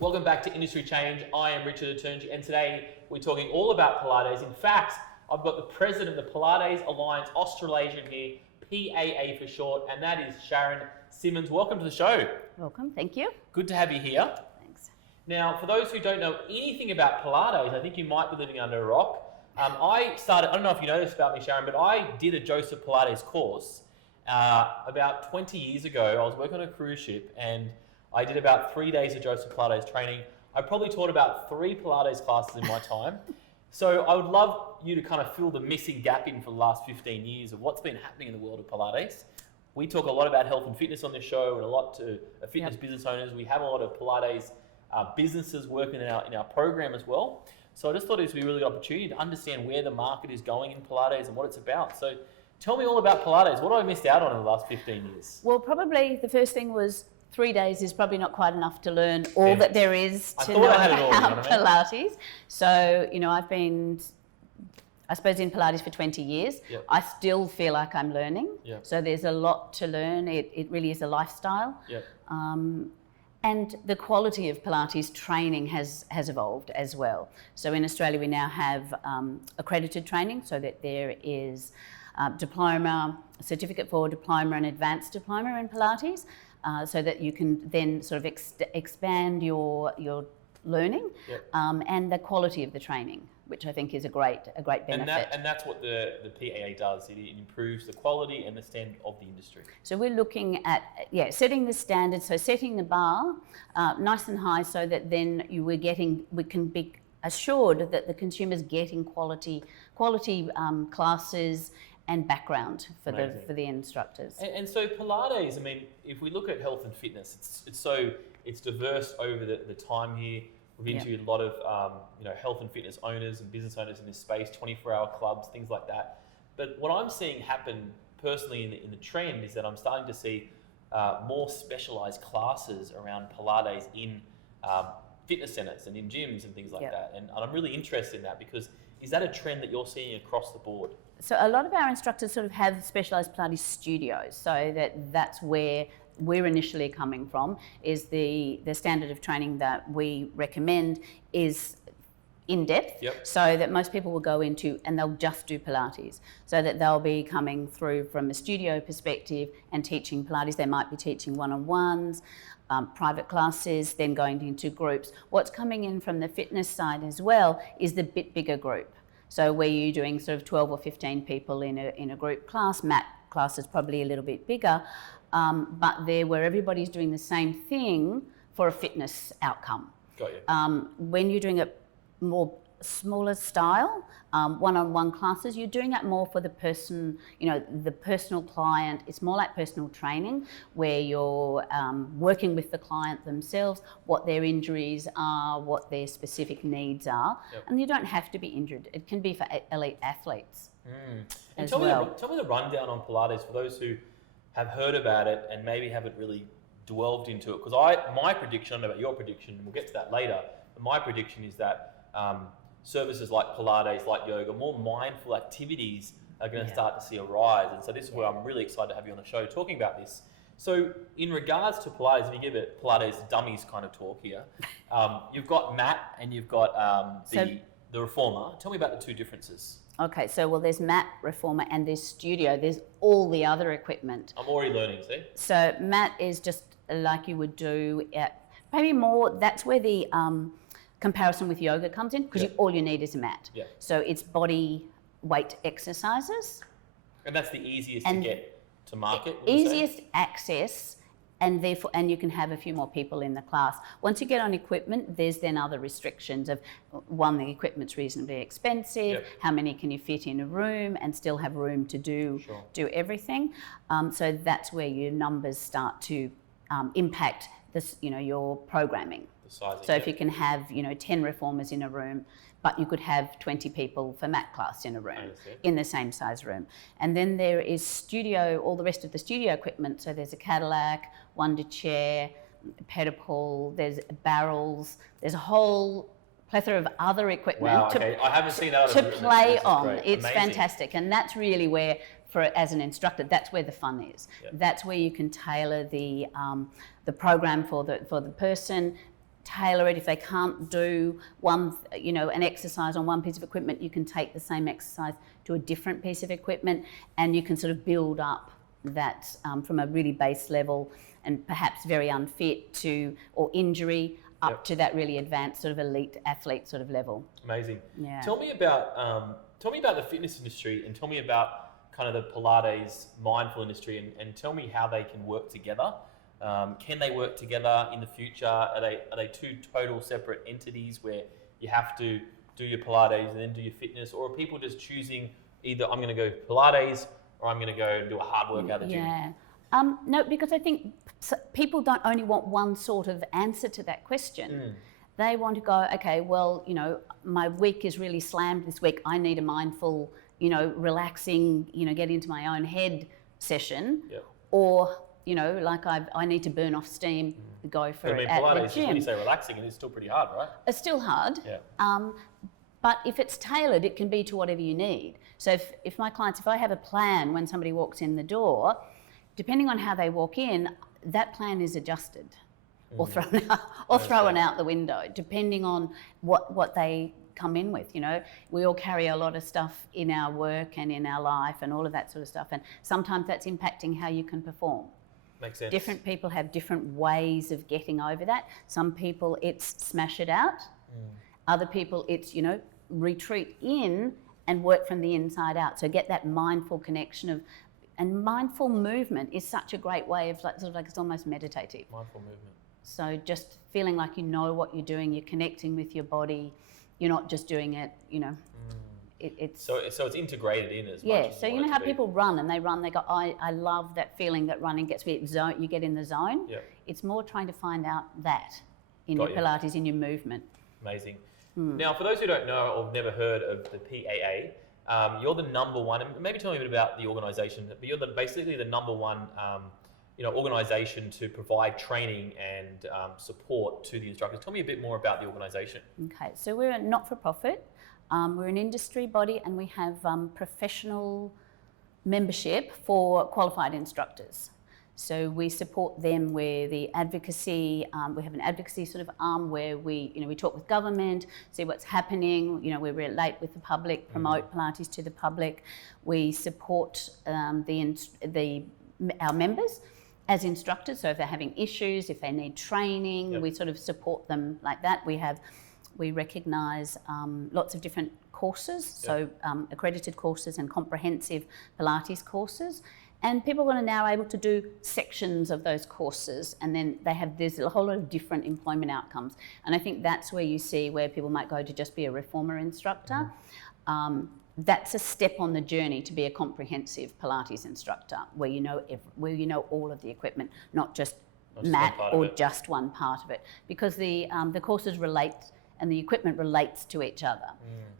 Welcome back to Industry Change. I am Richard Aturnji, and today we're talking all about Pilates. In fact, I've got the president of the Pilates Alliance Australia here, PAA for short, and that is Sharan Simmons. Welcome to the show. Welcome, thank you. Good to have you here. Thanks. Now, for those who don't know anything about Pilates, I think you might be living under a rock. I don't know if you know this about me, Sharan, but I did a Joseph Pilates course about 20 years ago. I was working on a cruise ship and I did about 3 days of Joseph Pilates training. I probably taught about 3 Pilates classes in my time. So I would love you to kind of fill the missing gap in for the last 15 years of what's been happening in the world of Pilates. We talk a lot about health and fitness on this show and a lot to fitness business owners. We have a lot of Pilates businesses working in our program as well. So I just thought it would be a really good opportunity to understand where the market is going in Pilates and what it's about. So tell me all about Pilates. What have I missed out on in the last 15 years? Well, probably the first thing was 3 days is probably not quite enough to learn all that there is to know about Pilates. So, you know, I've been, I suppose, in Pilates for 20 years. Yep. I still feel like I'm learning. Yep. So there's a lot to learn. It really is a lifestyle. Yep. And the quality of Pilates training has evolved as well. So in Australia, we now have accredited training, so that there is diploma, certificate for diploma and advanced diploma in Pilates, so that you can then sort of expand your learning and the quality of the training, which I think is a great benefit. And that's what the PAA does. It improves the quality and the standard of the industry. So we're looking at setting the standard, so setting the bar nice and high, so that then we can be assured that the consumer's getting quality classes and background for the instructors. And so Pilates, I mean, if we look at health and fitness, it's diverse over the time here. We've interviewed a lot of health and fitness owners and business owners in this space, 24-hour clubs, things like that. But what I'm seeing happen personally in the trend is that I'm starting to see more specialized classes around Pilates in fitness centers and in gyms and things like that. And I'm really interested in that, because is that a trend that you're seeing across the board? So a lot of our instructors sort of have specialized Pilates studios, so that's where we're initially coming from. Is the standard of training that we recommend is in depth, so that most people will go into and they'll just do Pilates, so that they'll be coming through from a studio perspective and teaching Pilates. They might be teaching one-on-ones, private classes, then going into groups. What's coming in from the fitness side as well is the bit bigger group. So where you're doing sort of 12 or 15 people in a group class, mat class is probably a little bit bigger, but they're where everybody's doing the same thing for a fitness outcome. Got you. When you're doing a more smaller style, one-on-one classes, you're doing that more for the person, the personal client. It's more like personal training, where you're working with the client themselves, what their injuries are, what their specific needs are. And you don't have to be injured. It can be for elite athletes as well. Tell me the rundown on Pilates for those who have heard about it and maybe haven't really delved into it. Because my prediction, I don't know about your prediction, and we'll get to that later, but my prediction is that services like Pilates, like yoga, more mindful activities are going to start to see a rise. And so this is where I'm really excited to have you on the show talking about this. So in regards to Pilates, if you give it Pilates dummies kind of talk here, you've got mat and you've got the reformer. Tell me about the two differences. Okay, so there's mat, reformer, and there's studio. There's all the other equipment. I'm already learning, see? So mat is just like you would do maybe more, that's where the comparison with yoga comes in, because all you need is a mat. So it's body weight exercises. And that's the easiest to get to market? Easiest access, and therefore, and you can have a few more people in the class. Once you get on equipment, there's then other restrictions of, one, the equipment's reasonably expensive, how many can you fit in a room and still have room to do everything. So that's where your numbers start to impact this, your programming. So if you can have, 10 reformers in a room, but you could have 20 people for mat class in a room, in the same size room. And then there is studio, all the rest of the studio equipment. So there's a Cadillac, Wonder Chair, Pedipole, there's barrels, there's a whole plethora of other equipment I haven't seen that to play on. Great. It's amazing. Fantastic. And that's really where, as an instructor, that's where the fun is. That's where you can tailor the program for the person. tailor it. If they can't do an exercise on one piece of equipment, you can take the same exercise to a different piece of equipment, and you can sort of build up that from a really base level and perhaps very unfit or injury up to that really advanced sort of elite athlete sort of level. Amazing. Yeah. Tell me about the fitness industry, and tell me about kind of the Pilates Mindful industry, and tell me how they can work together. Can they work together in the future? Are they two total separate entities where you have to do your Pilates and then do your fitness, or are people just choosing either I'm going to go Pilates or I'm going to go do a hard workout at the gym? Yeah. No, because I think people don't only want one sort of answer to that question. They want to go, okay, well, my week is really slammed this week. I need a mindful, relaxing, get into my own head session. Yep. Or, I need to burn off steam, go for it at Pilates the gym. When you say relaxing, it's still pretty hard, right? It's still hard. Yeah. But if it's tailored, it can be to whatever you need. So if I have a plan when somebody walks in the door, depending on how they walk in, that plan is adjusted or thrown out the window, depending on what they come in with. We all carry a lot of stuff in our work and in our life and all of that sort of stuff. And sometimes that's impacting how you can perform. Makes sense. Different people have different ways of getting over that. Some people, it's smash it out. Other people, it's, retreat in and work from the inside out. So get that mindful connection and mindful movement is such a great way of it's almost meditative. Mindful movement. So just feeling like you know what you're doing, you're connecting with your body, you're not just doing it, it's... So it's integrated in as much Yeah, as so you want how it to be. people run and they go, I love that feeling that running gets me, you get in the zone. Yep. It's more trying to find out that in Got your you. Pilates, in your movement. Amazing. Now, for those who don't know or have never heard of the PAA, you're the number one, and maybe tell me a bit about the organisation, but you're basically the number one organisation to provide training and support to the instructors. Tell me a bit more about the organisation. Okay, so we're a not-for-profit. We're an industry body, and we have professional membership for qualified instructors. So we support them with the advocacy. We have an advocacy sort of arm where we talk with government, see what's happening. We relate with the public, promote Pilates to the public. We support our members as instructors. So if they're having issues, if they need training, we sort of support them like that. We recognise lots of different courses, so accredited courses and comprehensive Pilates courses. And people are now able to do sections of those courses, and then there's a whole lot of different employment outcomes. And I think that's where you see where people might go to just be a reformer instructor. That's a step on the journey to be a comprehensive Pilates instructor, where you know all of the equipment, not just mat or just one part of it, because the courses relate and the equipment relates to each other.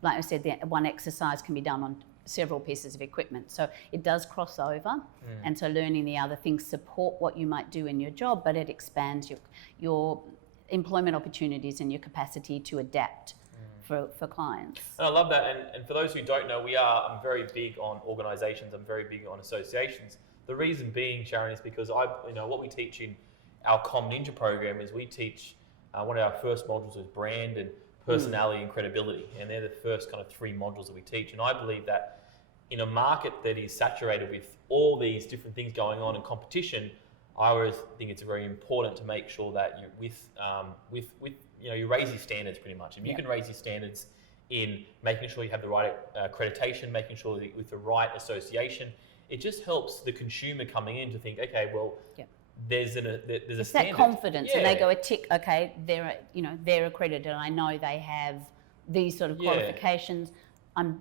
Like I said, one exercise can be done on several pieces of equipment, so it does cross over. And so learning the other things support what you might do in your job, but it expands your employment opportunities and your capacity to adapt for clients. And I love that. And for those who don't know, I'm very big on organisations. I'm very big on associations. The reason being, Sharan, is because what we teach in our Com Ninja program is we teach one of our first modules is brand and personality and credibility, and they're the first kind of 3 modules that we teach. And I believe that in a market that is saturated with all these different things going on in competition, I always think it's very important to make sure that you're you raise your standards pretty much. And you can raise your standards in making sure you have the right accreditation, making sure that with the right association. It just helps the consumer coming in to think, okay, well, there's a it's standard. That confidence, and they go a tick. Okay, they're accredited. I know they have these sort of qualifications.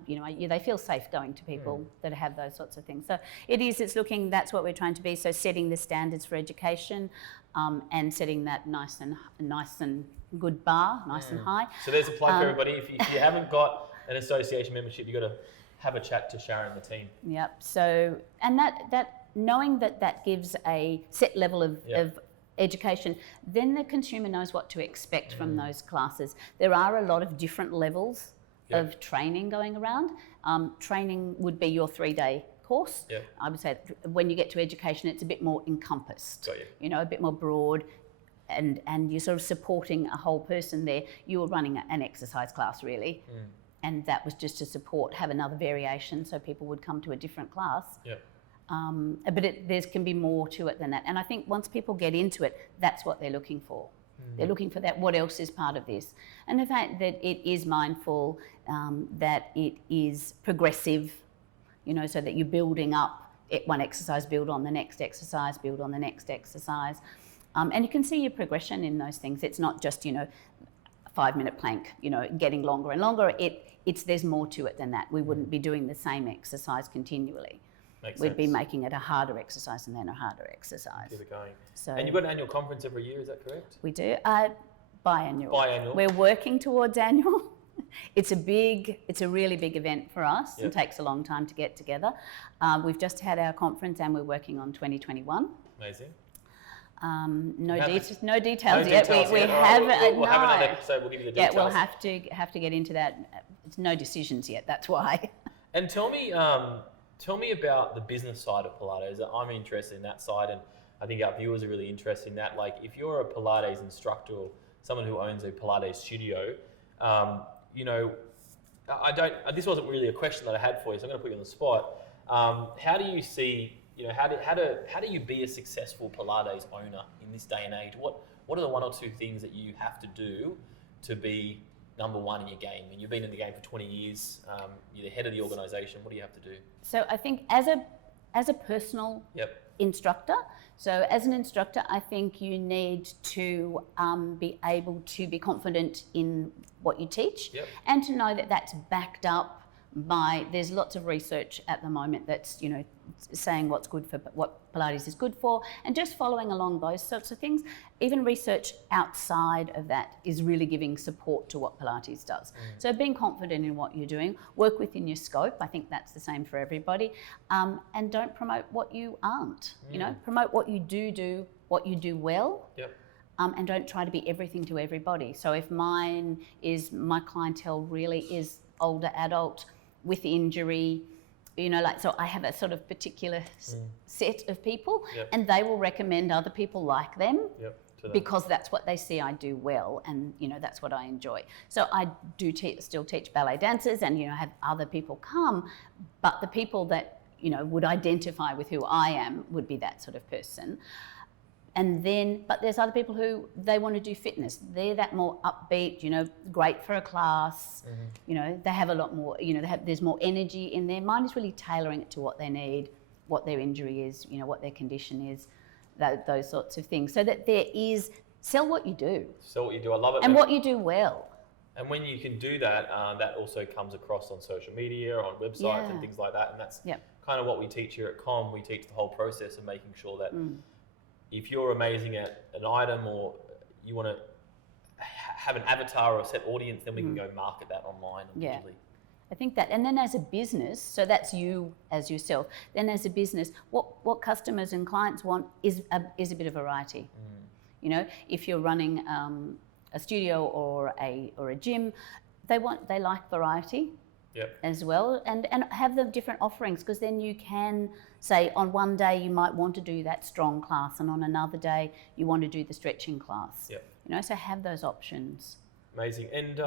They feel safe going to people that have those sorts of things. So it's looking. That's what we're trying to be. So setting the standards for education, and setting that nice and good bar, nice and high. So there's a plug for everybody. If you haven't got an association membership, you've got to have a chat to Sharan and the team. Yep. So and that knowing that gives a set level of education, then the consumer knows what to expect from those classes. There are a lot of different levels of training going around. Training would be your 3-day course. I would say when you get to education, it's a bit more encompassed. Got you. A bit more broad. and you're sort of supporting a whole person there. You were running an exercise class really, and that was just to support, have another variation so people would come to a different class. Yep. But there can be more to it than that. And I think once people get into it, that's what they're looking for. They're looking for that, what else is part of this? And the fact that it is mindful, that it is progressive, you know, so that you're building up one exercise, build on the next exercise, build on the next exercise. And you can see your progression in those things. It's not just, you know, a 5-minute plank, you know, getting longer and longer. There's more to it than that. We wouldn't be doing the same exercise continually. We'd be making it a harder exercise and then a harder exercise. Keep it going. So, and you've got an annual conference every year, is that correct? We do. Biannual. Biannual. We're working towards annual. It's a really big event for us. Yep. It takes a long time to get together. We've just had our conference and we're working on 2021. Amazing. No details yet. We have we'll have another episode. We'll give you the details. Yeah, we'll have to get into that. It's no decisions yet. That's why. And tell me about the business side of Pilates. I'm interested in that side, and I think our viewers are really interested in that. Like, if you're a Pilates instructor or someone who owns a Pilates studio, you know, this wasn't really a question that I had for you, so I'm going to put you on the spot. How do you see, you know, how do you be a successful Pilates owner in this day and age? What are the one or two things that you have to do to be number one in your game? And you've been in the game for 20 years. You're the head of the organisation. What do you have to do? So I think as a personal instructor, so as an instructor, I think you need to be able to be confident in what you teach, and to know that that's backed up by, there's lots of research at the moment that's, you know, saying what's good for, what Pilates is good for, and just following along those sorts of things. Even research outside of that is really giving support to what Pilates does. So being confident in what you're doing, work within your scope. I think that's the same for everybody. And don't promote what you aren't. You know, promote what you do, what you do well. And don't try to be everything to everybody. So if my clientele really is older adult with injury, you know, like, so I have a sort of particular set of people, and they will recommend other people like them, because that's what they see I do well, and, you know, that's what I enjoy. So I do still teach ballet dancers, and, you know, have other people come, but the people that, you know, would identify with who I am would be that sort of person. And then, but there's other people who, they want to do fitness. They're that more upbeat, you know, great for a class. You know, they have a lot more, you know, there's more energy in there. Mine is really tailoring it to what they need, what their injury is, you know, what their condition is, those sorts of things. So that there is, sell what you do. Sell what you do, I love it. And what you do well. And when you can do that, that also comes across on social media, on websites and things like that. And that's kind of what we teach here at COM. We teach the whole process of making sure that if you're amazing at an item, or you want to have an avatar or a set audience, then we can go market that online or digitally. I think that, and then as a business, so that's you as yourself, then as a business, what customers and clients want is a bit of variety. You know, if you're running a studio or a gym, they like variety. As well, and have the different offerings, because then you can say on one day you might want to do that strong class, and on another day you want to do the stretching class. You know, so have those options. Amazing. And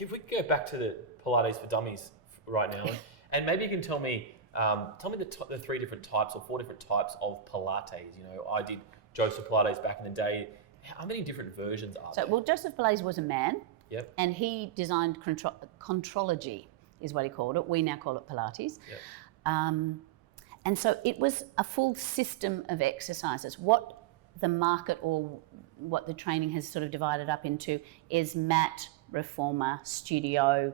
if we go back to the Pilates for Dummies right now, and maybe you can tell me the 3 different types or 4 different types of Pilates. You know, I did Joseph Pilates back in the day. How many different versions are there? Well, Joseph Pilates was a man, and he designed contrology, is what he called it. We now call it Pilates. And so it was a full system of exercises. What the market or what the training has sort of divided up into is mat, reformer, studio,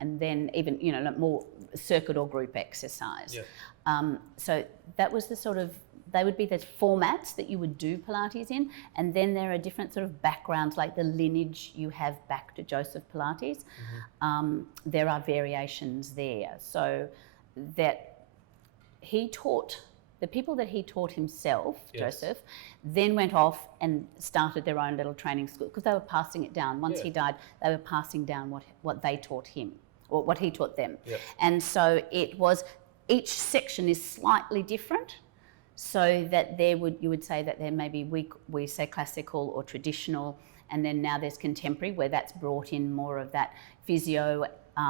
and then even, you know, more circuit or group exercise. So that was the sort of, they would be the formats that you would do Pilates in, and then there are different sort of backgrounds, like the lineage you have back to Joseph Pilates. There are variations there. So that he taught, the people that he taught himself, Joseph, then went off and started their own little training school, because they were passing it down. Once he died, they were passing down what they taught him, or what he taught them. And so it was, each section is slightly different. So that you would say that there may be we say classical or traditional, and then now there's contemporary, where that's brought in more of that physio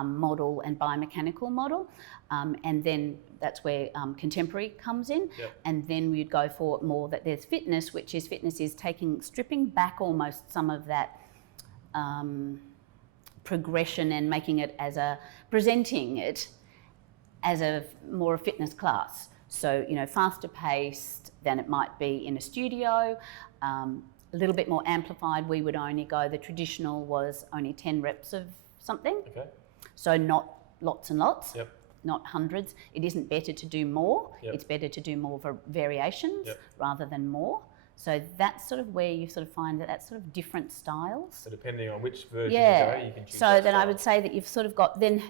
model and biomechanical model, and then that's where contemporary comes in. Yep. And then we'd go for more that there's fitness, which is stripping back almost some of that progression and making it presenting it as a more a fitness class. So, faster paced than it might be in a studio, a little bit more amplified. We would only go, the traditional was only 10 reps of something. Okay. So not lots and lots, Yep. not hundreds. It isn't better to do more. Yep. It's better to do more variations Yep. rather than more. So that's sort of where you sort of find that that's sort of different styles. So depending on which version Yeah. you go, you can choose. So that then I style. would say that you've sort of got then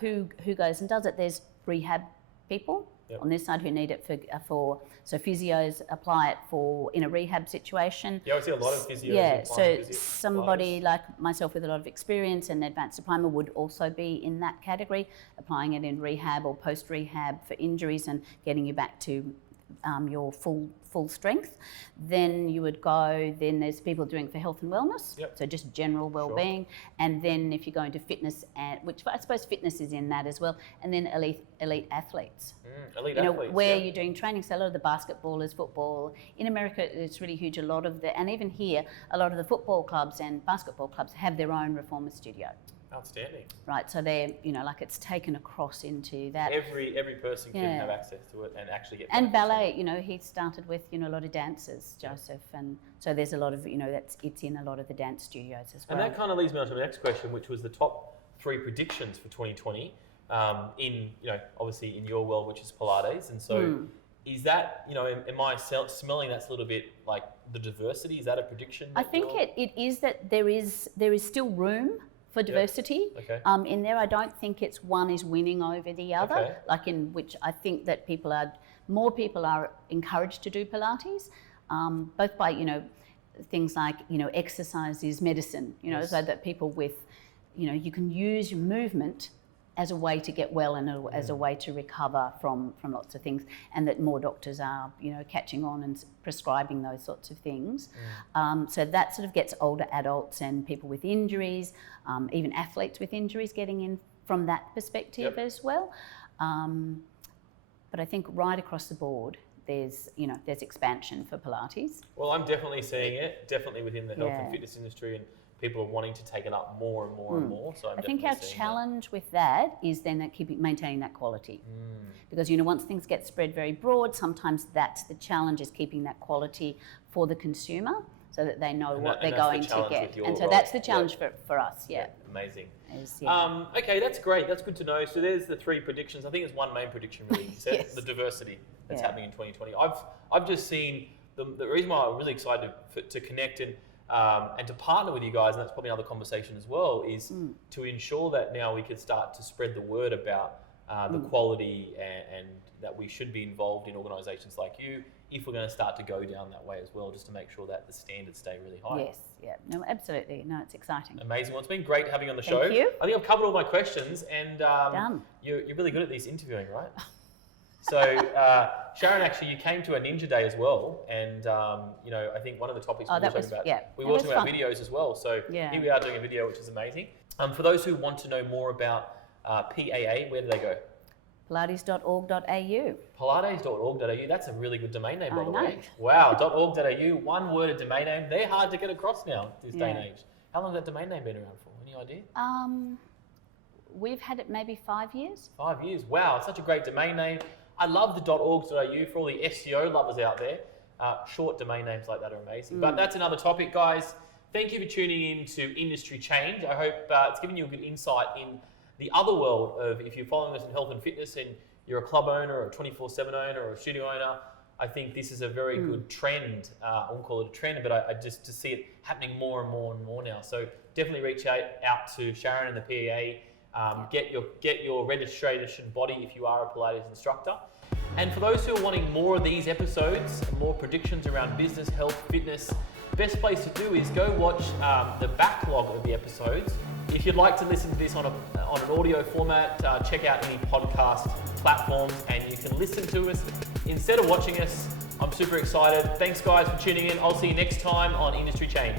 who goes and does it. There's rehab people Yep. on this side who need it for so physios apply it for in a rehab situation. Yeah, I see a lot of physios. Yeah, applying so physio somebody Pilates. like myself with a lot of experience and advanced diploma would also be in that category, applying it in rehab or post-rehab for injuries and getting you back to your full strength. Then you would go, then there's people doing it for health and wellness, Yep. so just general well-being. And then if you go into fitness, which I suppose fitness is in that as well, and then elite athletes. Elite You know, athletes. where yeah. you're doing training, so a lot of the basketballers, football. In America, it's really huge. A lot of and even here, a lot of the football clubs and basketball clubs have their own reformer studio, Outstanding. right? So they're, like it's taken across into that. Every person can Yeah. have access to it and actually get. And benefits from ballet, he started with, a lot of dancers, Joseph, and so there's a lot of, it's in a lot of the dance studios as well. And that kind of leads me on to the next question, which was the top 3 predictions for 2020 in, obviously in your world, which is Pilates. And so is that, am I smelling that's a little bit like the diversity? Is that a prediction? I think it is that there is still room for diversity. Okay. In there, I don't think it's one is winning over the other, Okay. like in which I think that more people are encouraged to do Pilates, both by, things like, exercise is medicine, Yes. so that people with, you can use your movement as a way to get well and as a way to recover from lots of things, and that more doctors are, catching on and prescribing those sorts of things. So that sort of gets older adults and people with injuries, even athletes with injuries getting in from that perspective Yep. as well. But I think right across the board, there's expansion for Pilates. Well, I'm definitely seeing it, definitely within the health Yeah. and fitness industry, and people are wanting to take it up more and more and more. So I think our challenge with that is then that maintaining that quality. Because, once things get spread very broad, sometimes that's the challenge, is keeping that quality for the consumer so that they know what they're going to get. And so that's the challenge for us, yeah. Amazing. Yeah. Okay, that's great. That's good to know. So there's the 3 predictions. I think it's one main prediction really. You said Yes. the diversity that's Yeah. happening in 2020. I've just seen the reason why I'm really excited to connect and to partner with you guys, and that's probably another conversation as well, is to ensure that now we could start to spread the word about the quality and that we should be involved in organisations like you if we're going to start to go down that way as well, just to make sure that the standards stay really high. Yes, yeah. No, absolutely. No, it's exciting. Amazing. Well, it's been great having you on the show. Thank you. I think I've covered all my questions, and Done. You're really good at these interviewing, right? So, Sharon, actually, you came to a Ninja Day as well, and I think one of the topics we were talking about, we were talking about videos as well. So Yeah. here we are doing a video, which is amazing. For those who want to know more about PAA, where do they go? Pilates.org.au. Pilates.org.au. That's a really good domain name, by I the know. way. Wow, .org.au, one word of domain name. They're hard to get across now, this day and Yeah. age. How long has that domain name been around for? Any idea? We've had it maybe 5 years. 5 years. Wow, it's such a great domain name. I love the .org.au for all the SEO lovers out there. Short domain names like that are amazing. But that's another topic, guys. Thank you for tuning in to Industry Change. I hope it's given you a good insight in the other world of, if you're following us in health and fitness and you're a club owner or a 24/7 owner or a studio owner, I think this is a very good trend. I won't call it a trend, but I just to see it happening more and more and more now. So definitely reach out to Sharon and the PEA. Get your registration body if you are a Pilates instructor. And for those who are wanting more of these episodes, more predictions around business, health, fitness, best place to do is go watch the backlog of the episodes. If you'd like to listen to this on an audio format, check out any podcast platforms, and you can listen to us instead of watching us. I'm super excited. Thanks guys for tuning in. I'll see you next time on Industry Change.